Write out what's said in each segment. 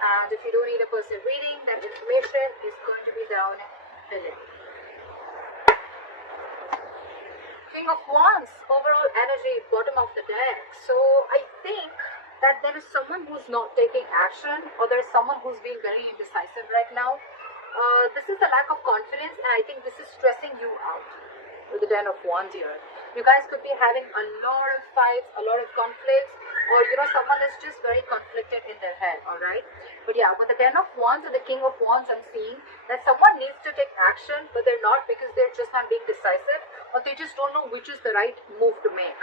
And if you don't need a personal reading, that information is going to be down below. King of Wands, overall energy, bottom of the deck. So I think that there is someone who's not taking action, or there's someone who's being very indecisive right now. This is a lack of confidence, and I think this is stressing you out with the Ten of Wands here. You guys could be having a lot of fights, a lot of conflicts, or someone is just very conflicted in their head, alright? But yeah, with the Ten of Wands and the King of Wands, I'm seeing that someone needs to take action, but they're not, because they're just not being decisive, or they just don't know which is the right move to make.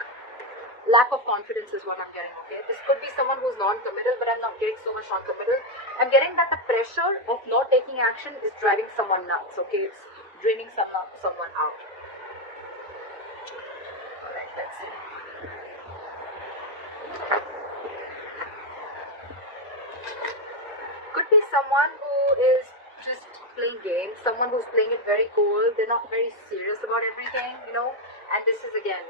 Lack of confidence is what I'm getting, okay? This could be someone who's non-committal, but I'm not getting so much non-committal. I'm getting that the pressure of not taking action is driving someone nuts, okay? It's draining someone out. Alright, let's see. Could be someone who is just playing games, someone who's playing it very cool. They're not very serious about everything, and this is again,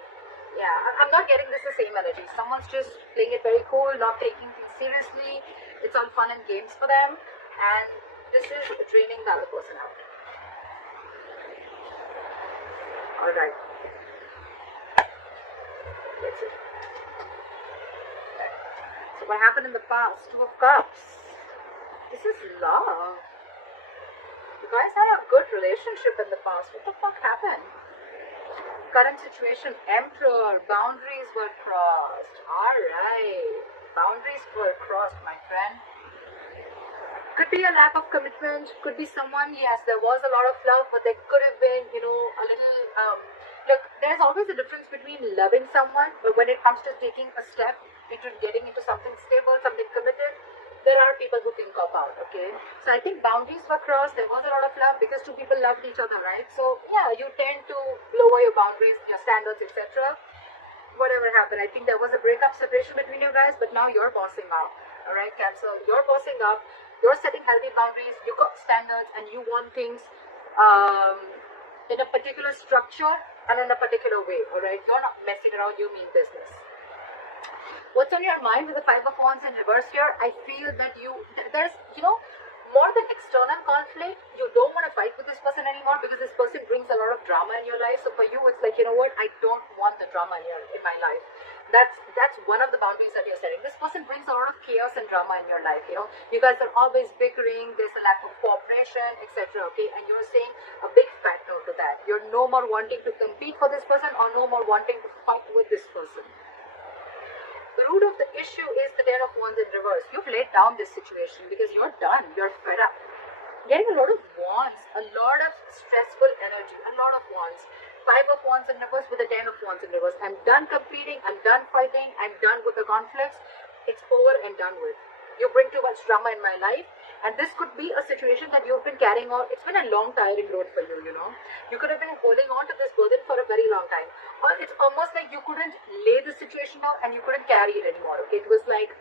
yeah, I'm not getting this the same energy. Someone's just playing it very cool, not taking things seriously. It's all fun and games for them, and this is draining the other person out. Alright. That's it. So what happened in the past? Two of Cups. This is love. You guys had a good relationship in the past. What the fuck happened? Current situation, Emperor. Boundaries were crossed. Alright. Boundaries were crossed, my friend. Could be a lack of commitment. Could be someone, yes, there was a lot of love, but there could have been, a little, look, there's always a difference between loving someone, but when it comes to taking a step into getting into something stable, something committed, there are people who can cop out, okay? So I think boundaries were crossed. There was a lot of love because two people loved each other, right? So yeah, you tend to lower your boundaries, your standards, etc. Whatever happened, I think there was a breakup, separation between you guys, but now you're bossing up, all right, Cancer? You're bossing up. You're setting healthy boundaries. You got standards, and you want things in a particular structure and in a particular way, all right? You're not messing around. You mean business. What's on your mind with the Five of Wands in reverse here? I feel that there's, more than external conflict, you don't want to fight with this person anymore because this person brings a lot of drama in your life. So for you, it's like, what? I don't want the drama in my life. That's one of the boundaries that you're setting. This person brings a lot of chaos and drama in your life, You guys are always bickering. There's a lack of cooperation, etc., okay? And you're saying a big fat no to that. You're no more wanting to compete for this person or no more wanting to fight with this person. The root of the issue is the Ten of Wands in reverse. You've laid down this situation because you're done. You're fed up. Getting a lot of wands, a lot of stressful energy, a lot of wands. Five of Wands in reverse with the Ten of Wands in reverse. I'm done competing. I'm done fighting. I'm done with the conflicts. It's over and done with. You bring too much drama in my life. And this could be a situation that you've been carrying on. It's been a long, tiring road for you, You could have been holding on to this burden for a very long time. Or it's almost like you couldn't lay the situation down and you couldn't carry it anymore, okay? It was like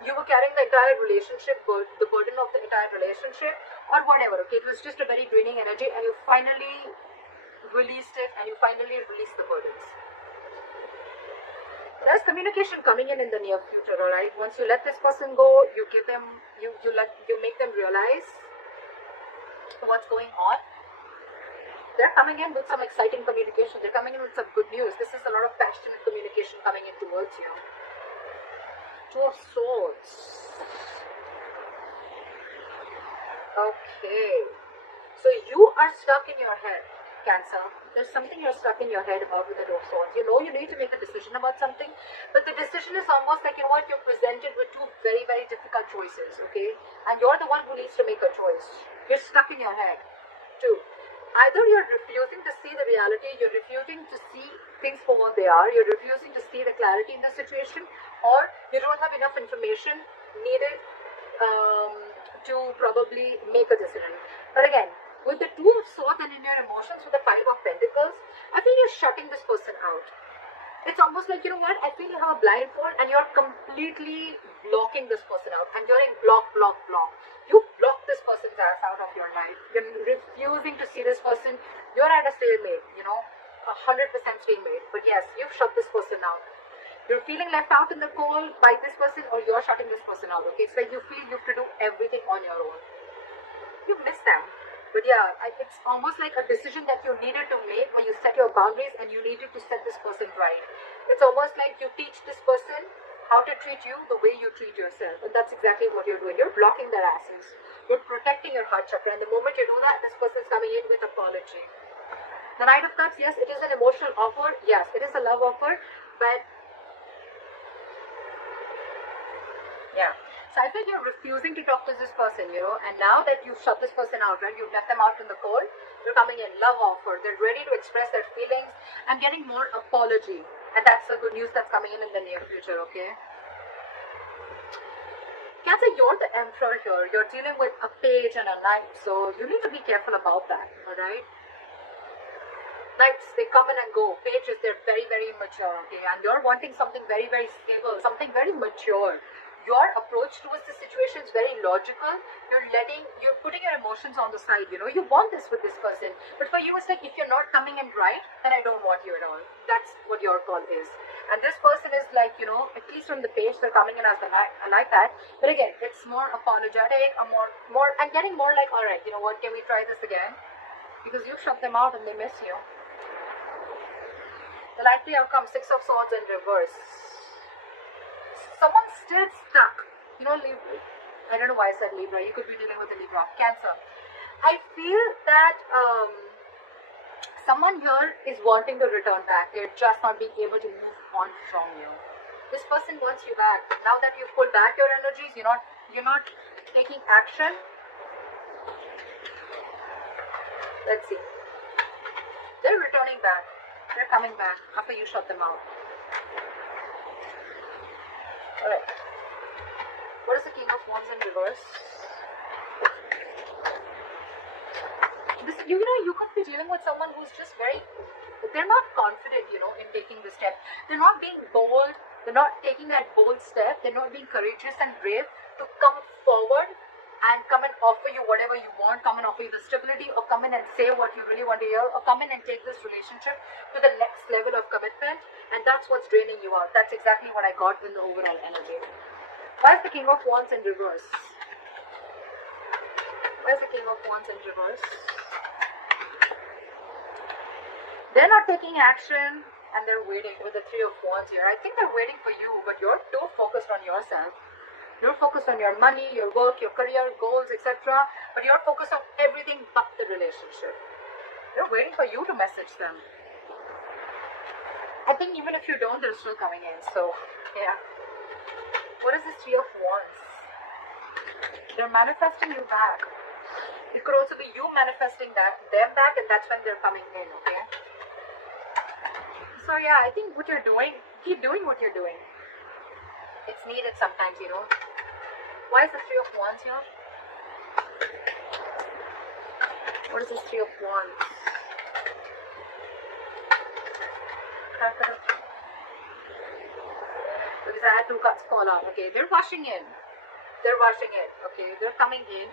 you were carrying the entire relationship, the burden of the entire relationship, or whatever, okay? It was just a very draining energy, and you finally released it, and you finally released the burdens. There's communication coming in the near future, alright? Once you let this person go, you give them, you make them realize what's going on. They're coming in with some exciting communication. They're coming in with some good news. This is a lot of passionate communication coming in towards you. Two of Swords. Okay. So you are stuck in your head, Cancer. There's something you're stuck in your head about with the Two of Swords. You need to make a decision about something, but the decision is almost like, you're presented with two very, very difficult choices, okay? And you're the one who needs to make a choice. You're stuck in your head. Two. Either you're refusing to see the reality, you're refusing to see things for what they are, you're refusing to see the clarity in the situation, or you don't have enough information needed to probably make a decision. But again, with the Two of Swords and in your emotions with the Five of Pentacles, I feel you're shutting this person out. It's almost like, I feel you have a blindfold and you're completely blocking this person out. And you're in block. You block this person's ass out of your life. You're refusing to see this person. You're at a stalemate, 100% stalemate. But yes, you've shut this person out. You're feeling left out in the cold by this person, or you're shutting this person out, okay? It's like you feel you have to do everything on your own. You miss them. But yeah, it's almost like a decision that you needed to make when you set your boundaries and you needed to set this person right. It's almost like you teach this person how to treat you the way you treat yourself. And that's exactly what you're doing. You're blocking their asses. You're protecting your heart chakra. And the moment you do that, this person's coming in with apology. The Knight of Cups, yes, it is an emotional offer. Yes, it is a love offer. But yeah. So I feel you're refusing to talk to this person, and now that you've shut this person out, right, you've left them out in the cold, they're coming in, love offer, they're ready to express their feelings and getting more apology. And that's the good news that's coming in the near future, okay? Cancer, you're the Emperor here. You're dealing with a page and a knight, so you need to be careful about that, alright? Knights, they come in and go. Pages, they're very, very immature, okay? And you're wanting something very, very stable, something very mature. Your approach towards the situation is very logical. You're putting your emotions on the side, You want this with this person. But for you, it's like, if you're not coming in right, then I don't want you at all. That's what your call is. And this person is like, at least from the page, they're coming in as the I like that. But again, it's more apologetic, more, and getting more like, all right, you know what, can we try this again? Because you've shut them out and they miss you. The likely outcome, Six of Swords in reverse. Someone's still stuck. Libra. I don't know why I said Libra. You could be dealing with a Libra. Cancer. I feel that someone here is wanting to return back. They're just not being able to move on from you. This person wants you back. Now that you've pulled back your energies, you're not taking action. Let's see. They're returning back. They're coming back after you shut them out. Alright. What is the King of Wands in reverse? You could be dealing with someone who's just they're not confident, in taking the step. They're not being bold. They're not taking that bold step. They're not being courageous and brave to come forward and come and offer you whatever you want, come and offer you the stability, or come in and say what you really want to hear, or come in and take this relationship to the next level of commitment. And that's what's draining you out. That's exactly what I got in the overall energy. Why is the King of Wands in reverse? Why is the King of Wands in reverse? They're not taking action and they're waiting with the Three of Wands here. I think they're waiting for you, but you're too focused on yourself. You're focused on your money, your work, your career, goals, etc. But you're focused on everything but the relationship. They're waiting for you to message them. I think even if you don't, they're still coming in. So, yeah. What is this Three of Wands? They're manifesting you back. It could also be you manifesting them back, and that's when they're coming in, okay? So, yeah, I think what you're doing, keep doing what you're doing. It's needed sometimes, Why is the Three of Wands here? What is this Three of Wands? Because I had two cards fall out. Okay, they're rushing in. Okay, they're coming in.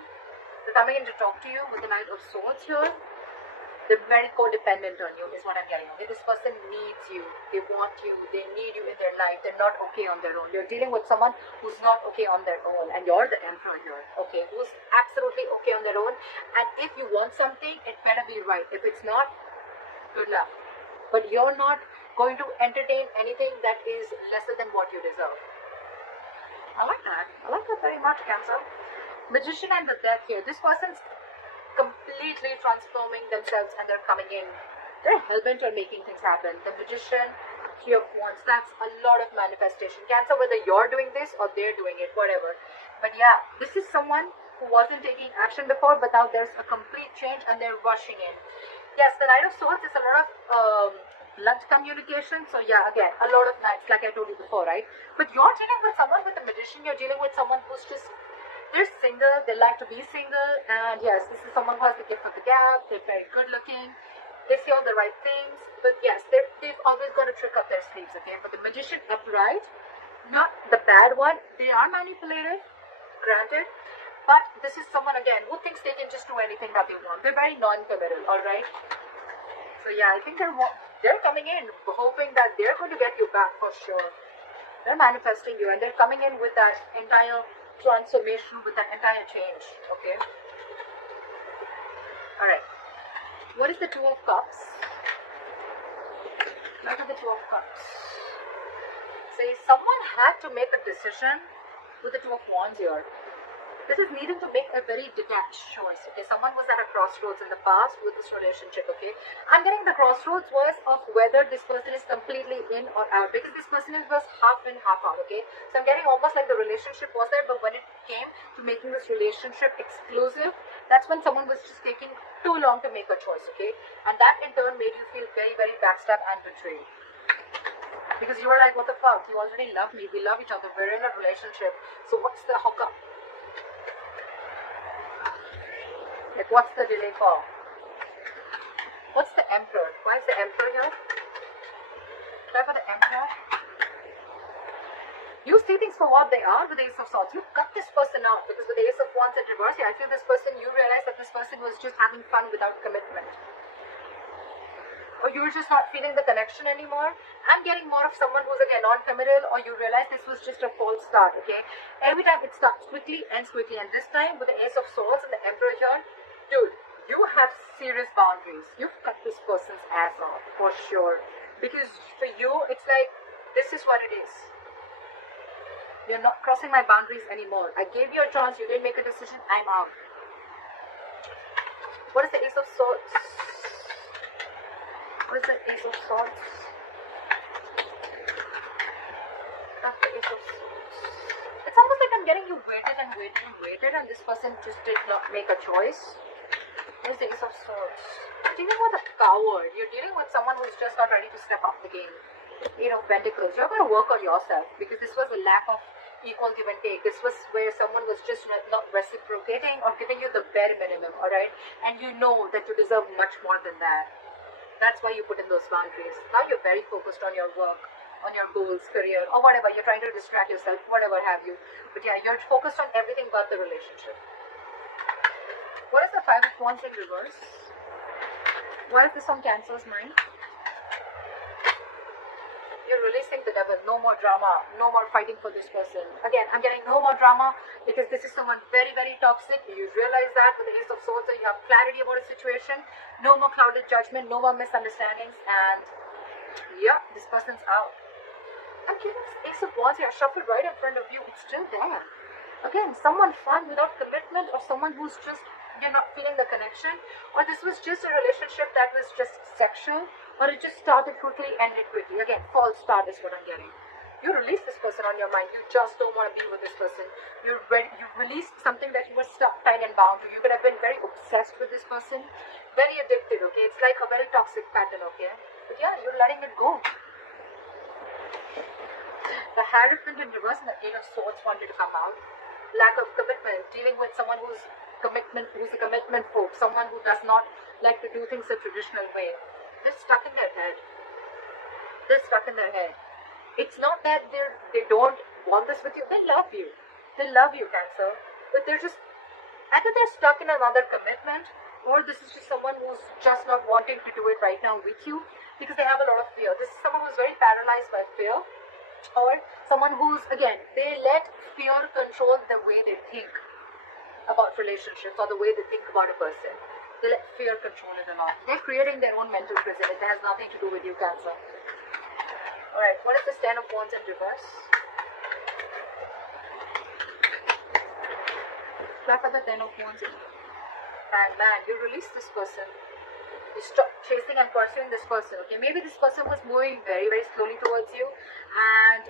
They're coming in to talk to you with the Knight of Swords here. They're very codependent on you, is what I'm getting. Okay, this person needs you. They want you. They need you in their life. They're not okay on their own. You're dealing with someone who's not okay on their own, and you're the Emperor here. Okay, who's absolutely okay on their own. And if you want something, it better be right. If it's not, good luck. But you're not going to entertain anything that is lesser than what you deserve. I like that. I like that very much, Cancer. Magician and the Death here. This person's completely transforming themselves and they're coming in. They're hellbent on making things happen. The Magician, Three of Wands, that's a lot of manifestation. Cancer, whether you're doing this or they're doing it, whatever. But yeah, this is someone who wasn't taking action before, but now there's a complete change and they're rushing in. Yes, the Knight of Swords is a lot of blunt communication. So yeah, again, a lot of knights, like I told you before, right? But you're dealing with someone with a magician. You're dealing with someone who's just, they're single. They like to be single. And yes, this is someone who has the gift of the gab. They're very good looking. They say all the right things. But yes, they've always got to trick up their sleeves, okay? But the magician upright, not the bad one. They are manipulative, granted. But this is someone, again, who thinks they can just do anything that they want. They're very non-committal, alright? So yeah, I think they're coming in hoping that they're going to get you back for sure. They're manifesting you and they're coming in with that entire transformation, with that entire change. Okay. Alright. What is the Two of Cups? Look at the Two of Cups. Says someone had to make a decision with the Two of Wands here. This is needing to make a very detached choice. Okay, someone was at a crossroads in the past with this relationship. Okay, I'm getting the crossroads was of whether this person is completely in or out, because this person was half in, half out. Okay, so I'm getting almost like the relationship was there, but when it came to making this relationship exclusive, that's when someone was just taking too long to make a choice. Okay, and that in turn made you feel very, very backstabbed and betrayed. Because you were like, what the fuck? You already love me. We love each other. We're in a relationship. So what's the hookup? Like, what's the delay for? What's the Emperor? Why is the Emperor here? Try for the Emperor. You see things for what they are with the Ace of Swords. You cut this person out because with the Ace of Wands in reverse, I feel this person, you realize that this person was just having fun without commitment. Or you're just not feeling the connection anymore. I'm getting more of someone who's again non-committal, or you realize this was just a false start. Okay, every time it starts quickly, ends quickly, and this time with the Ace of Swords and the Emperor here, dude, you have serious boundaries. You've cut this person's ass off for sure, because for you it's like, this is what it is. You're not crossing my boundaries anymore. I gave you a chance, you didn't make a decision, I'm out. What is the Ace of Swords? What is the Ace of Swords? That's the Ace of Swords. It's almost like I'm getting you waited and waited and waited, and this person just did not make a choice. What is the Ace of Swords? You're dealing with a coward. You're dealing with someone who's just not ready to step up the game. Eight of Pentacles. You're going to work on yourself, because this was a lack of equal give and take. This was where someone was just not reciprocating or giving you the bare minimum, alright? And you know that you deserve much more than that. That's why you put in those boundaries. Now you're very focused on your work, on your goals, career, or whatever. You're trying to distract yourself, whatever have you. But yeah, you're focused on everything but the relationship. What is the Five of Wands in reverse? Why is this on Cancer's mind? You're releasing the devil. No more drama. No more fighting for this person. Again, I'm getting no more drama because this is someone very, very toxic. You realize that with the Ace of Swords, so you have clarity about a situation. No more clouded judgment. No more misunderstandings. And yeah, this person's out. I'm getting this Ace of Wands here shuffled right in front of you. It's still there. Again, someone fun without commitment, or someone who's just, you're not feeling the connection, or this was just a relationship that was just sexual, or it just started quickly, ended quickly. Again, false start is what I'm getting. You release this person on your mind. You just don't want to be with this person. You released something that you were stuck, tied and bound to. You could have been very obsessed with this person, very addicted, okay? It's like a very toxic pattern, okay? But yeah, you're letting it go. The Hierophant in reverse and the Eight of Swords wanted to come out. Lack of commitment, dealing with someone who's a commitment phobe, someone who does not like to do things the traditional way. They're stuck in their head. They're stuck in their head. It's not that they don't want this with you. They love you. They love you, Cancer. But they're just, either they're stuck in another commitment, or this is just someone who's just not wanting to do it right now with you because they have a lot of fear. This is someone who's very paralyzed by fear, or someone who's, again, they let fear control the way they think about relationships or the way they think about a person. They let fear control it a lot. They're creating their own mental prison. It has nothing to do with you, Cancer. Alright, what is the Ten of Wands in reverse? Clap at the Ten of Wands in reverse. And man, you release this person. You stop chasing and pursuing this person, okay? Maybe this person was moving very, very slowly towards you, and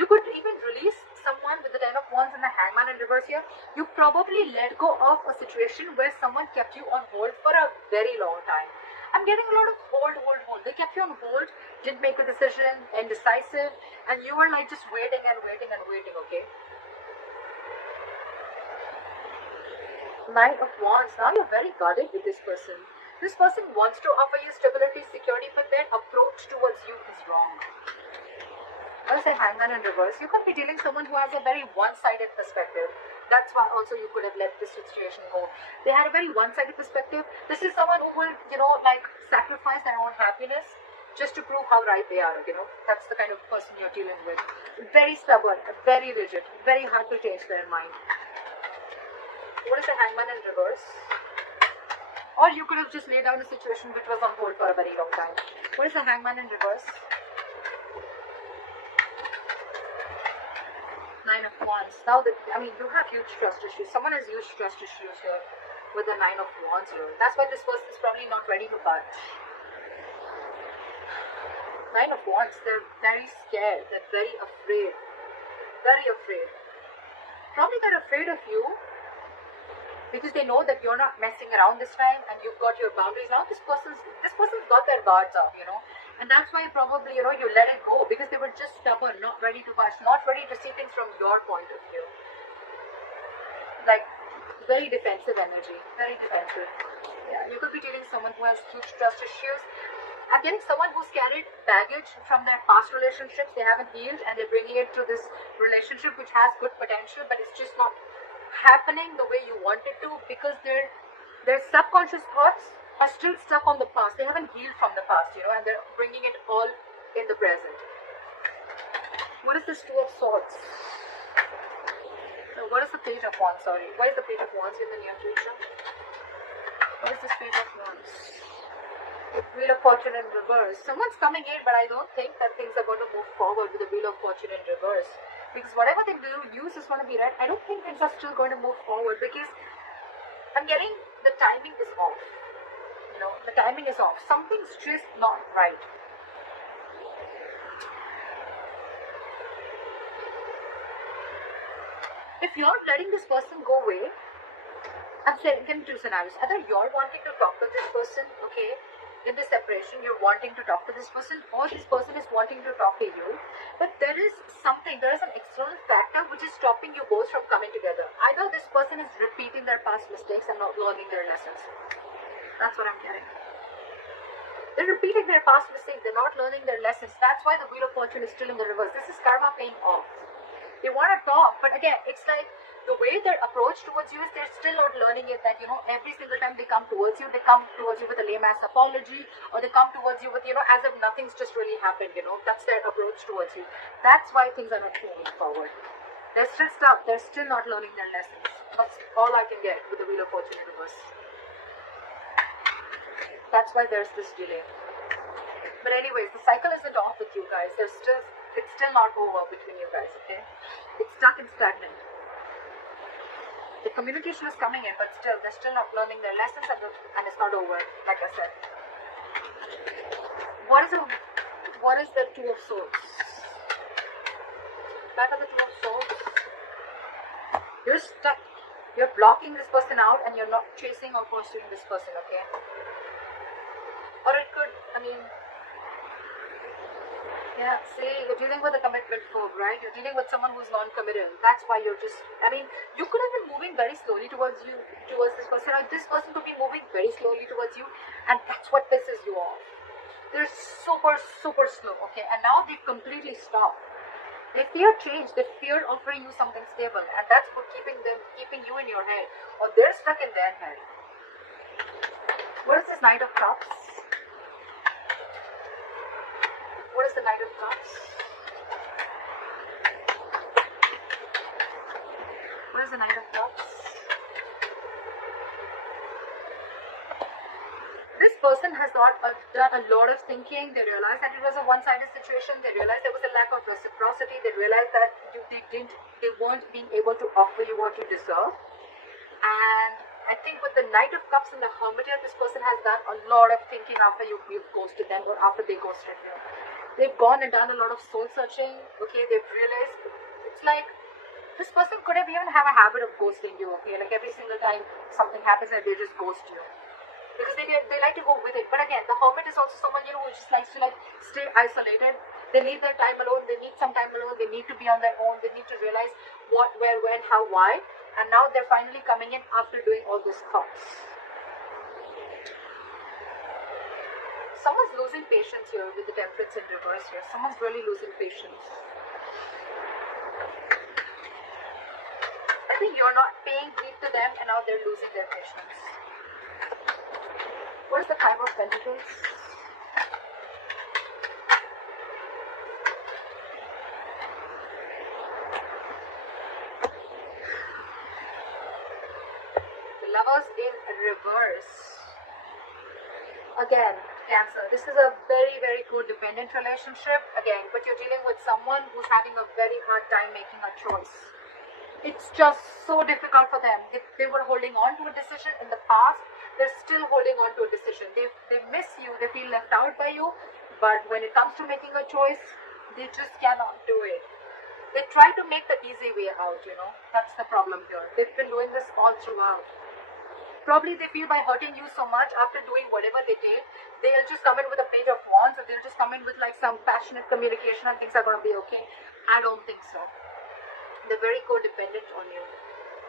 you could even release someone with the Ten of Wands and the Hangman in reverse here. You probably let go of a situation where someone kept you on hold for a very long time. I'm getting a lot of hold. They kept you on hold, didn't make a decision, indecisive, and you were like just waiting and waiting and waiting, okay? Nine of Wands. Now you're very guarded with this person. This person wants to offer you stability, security, but their approach towards you is wrong. I'll say Hangman in reverse. You could be dealing with someone who has a very one-sided perspective. That's why also you could have let this situation go. They had a very one-sided perspective. This is someone who will, like sacrifice their own happiness just to prove how right they are, you know. That's the kind of person you're dealing with. Very stubborn, very rigid, very hard to change their mind. What is the Hangman in reverse? Or you could have just laid down a situation which was on hold for a very long time. What is the Hangman in reverse? Nine of Wands. Now, you have huge trust issues. Someone has huge trust issues here with the Nine of Wands here. That's why this person is probably not ready to budge. Nine of Wands, they're very scared. They're very afraid. Very afraid. Probably they're afraid of you because they know that you're not messing around this time and you've got your boundaries. Now this person's got their guards up, you know. And that's why probably, you know, you let it go because they were just stubborn, not ready to budge, not ready to see things from your point of view. Like, very defensive energy. Very defensive. Yeah, you could be dealing with someone who has huge trust issues. I'm getting someone who's carried baggage from their past relationships. They haven't healed and they're bringing it to this relationship which has good potential, but it's just not happening the way you want it to because their subconscious thoughts are still stuck on the past. They haven't healed from the past, you know, and they're bringing it all in the present. What is this Two of Swords? What is the Page of Wands? Sorry. What is the Page of Wands in the near future? What is this Page of Wands? Wheel of Fortune in reverse. Someone's coming in, but I don't think that things are going to move forward with the Wheel of Fortune in reverse. Because whatever they do, use is going to be right. I don't think things are still going to move forward because I'm getting the timing is off. You know, the timing is off. Something's just not right. If you're letting this person go away, I'm saying, can two scenarios. Either you're wanting to talk to this person, okay, in this separation, you're wanting to talk to this person, or this person is wanting to talk to you. But there is an external factor which is stopping you both from coming together. Either this person is repeating their past mistakes and not learning their lessons. That's what I'm getting. They're repeating their past mistakes, they're not learning their lessons. That's why the Wheel of Fortune is still in the reverse. This is karma paying off. They want to talk, but again, it's like the way their approach towards you is they're still not learning it, that, you know, every single time they come towards you with a lame-ass apology, or they come towards you with, you know, as if nothing's just really happened, you know. That's their approach towards you. That's why things are not moving forward. They're still stuck. They're still not learning their lessons. That's all I can get with the Wheel of Fortune in reverse. That's why there's this delay. But anyways, the cycle isn't off with you guys. It's still not over between you guys, okay? It's stuck and stagnant. The communication is coming in, but still, they're still not learning their lessons and it's not over, like I said. What is the Two of Swords? Back of the Two of Swords. You're stuck. You're blocking this person out and you're not chasing or pursuing this person, okay? Or it could, yeah, see, you're dealing with a commitment phobe, right? You're dealing with someone who's non-committal. That's why you're just, you could have been moving very slowly towards this person. Or this person could be moving very slowly towards you, and that's what pisses you off. They're super, super slow, okay? And now they've completely stopped. They fear change. They fear offering you something stable, and that's what keeping you in your head, or they're stuck in their head. What is this Knight of Cups? What is the Knight of Cups? What is the Knight of Cups? This person has done a lot of thinking. They realized that it was a one-sided situation. They realized there was a lack of reciprocity. They realized that they weren't being able to offer you what you deserve. And I think with the Knight of Cups and the Hermit, this person has done a lot of thinking after you've ghosted them or after they ghosted you. They've gone and done a lot of soul searching. Okay, they've realized it's like this person could have even have a habit of ghosting you. Okay, like every single time something happens, they just ghost you because they like to go with it. But again, the Hermit is also someone, you know, who just likes to like stay isolated. They need their time alone. They need some time alone. They need to be on their own. They need to realize what, where, when, how, why. And now they're finally coming in after doing all these thoughts. Someone's losing patience here with the Temperance in reverse here. Someone's really losing patience. I think you're not paying heed to them and now they're losing their patience. What is the Five of Pentacles? Pentacles in reverse. Again, Cancer, this is a very, very codependent relationship. Again, but you're dealing with someone who's having a very hard time making a choice. It's just so difficult for them. If they were holding on to a decision in the past, they're still holding on to a decision. They miss you, they feel left out by you, but when it comes to making a choice, they just cannot do it. They try to make the easy way out, you know. That's the problem here. They've been doing this all throughout. Probably they feel by hurting you so much, after doing whatever they did, they'll just come in with a page of wands, or they'll just come in with like some passionate communication and things are going to be okay. I don't think so. They're very codependent on you.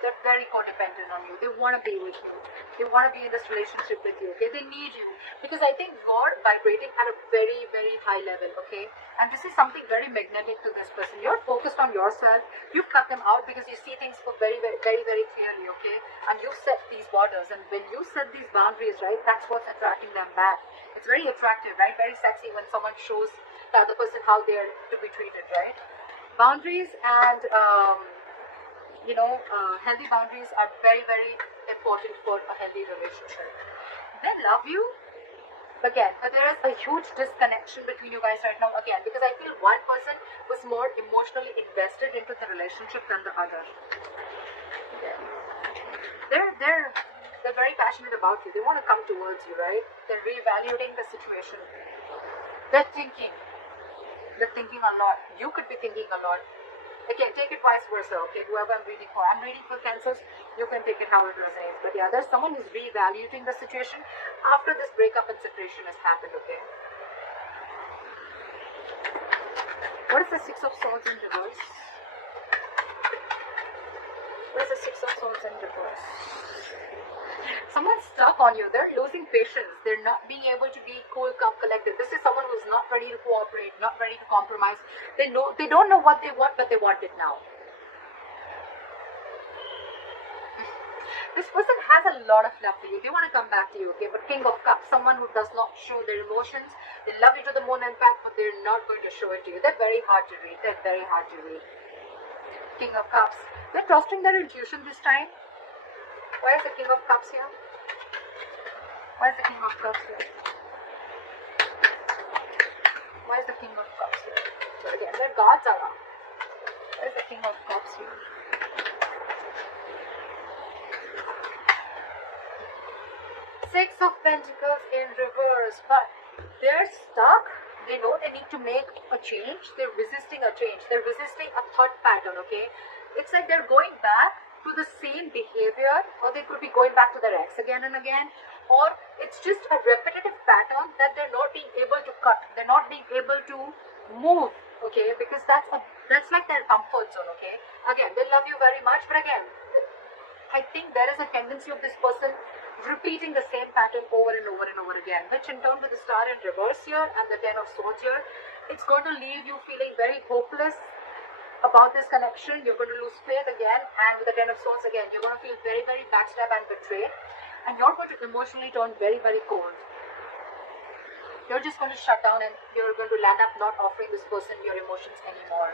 They're very codependent on you. They want to be with you. They want to be in this relationship with you, okay? They need you. Because I think you're vibrating at a very, very high level, okay? And this is something very magnetic to this person. You're focused on yourself. You've cut them out because you see things for very, very, very, very clearly, okay? And you set these borders. And when you set these boundaries, right, that's what's attracting them back. It's very attractive, right? Very sexy when someone shows the other person how they are to be treated, right? Boundaries and healthy boundaries are very, very important for a healthy relationship. They love you, again, but there is a huge disconnection between you guys right now, again, because I feel one person was more emotionally invested into the relationship than the other. Yeah. They're very passionate about you. They want to come towards you, right? They're reevaluating the situation. They're thinking a lot. You could be thinking a lot. Again, take it vice versa, okay? Whoever I'm reading for. I'm reading for Cancers. You can take it how it resonates. But yeah, there's someone who's reevaluating the situation after this breakup and separation has happened, okay? What is the Six of Swords in reverse? What is the Six of Swords in reverse? Someone's stuck on you. They're losing patience. They're not being able to be cool, calm, collected. This is someone who's not ready to cooperate, not ready to compromise. They don't know what they want, but they want it now. This person has a lot of love for you. They want to come back to you, okay? But King of Cups, someone who does not show their emotions. They love you to the moon and back, but they're not going to show it to you. They're very hard to read. They're very hard to read. King of Cups. They're trusting their intuition this time. Why is the King of Cups here? Why is the King of Cups here? Why is the King of Cups here? So again, their guards are up. Why is the King of Cups here? Six of Pentacles in reverse, but they're stuck. They know they need to make a change. They're resisting a change. They're resisting a thought pattern, okay? It's like they're going back to the same behavior, or they could be going back to their ex again and again, or it's just a repetitive pattern that they're not being able to cut. They're not being able to move, okay? Because that's like their comfort zone, okay? Again, they love you very much, but again, I think there is a tendency of this person repeating the same pattern over and over and over again, which in turn with the Star in reverse here and the Ten of Swords here, it's going to leave you feeling very hopeless about this connection. You're going to lose faith again, and with the Ten of Swords again, you're going to feel very, very backstabbed and betrayed, and you're going to emotionally turn very, very cold. You're just going to shut down, and you're going to land up not offering this person your emotions anymore.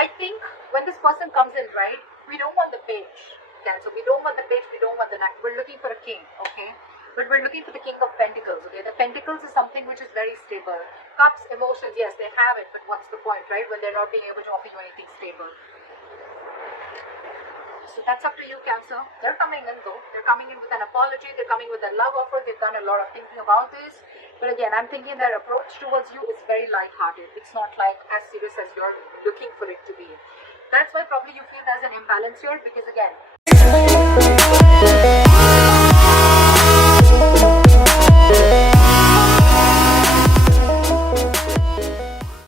I think when this person comes in, right, we don't want the page, Cancer. We don't want the page, we don't want the knight. We're looking for a king, okay? But we're looking for the King of Pentacles, okay? The Pentacles is something which is very stable. Cups, emotions, yes, they have it, but what's the point, right? When they're not being able to offer you anything stable. So that's up to you, Cancer. They're coming in, though. They're coming in with an apology. They're coming with a love offer. They've done a lot of thinking about this. But again, I'm thinking their approach towards you is very light-hearted. It's not like as serious as you're looking for it to be. That's why probably you feel there's an imbalance here, because again,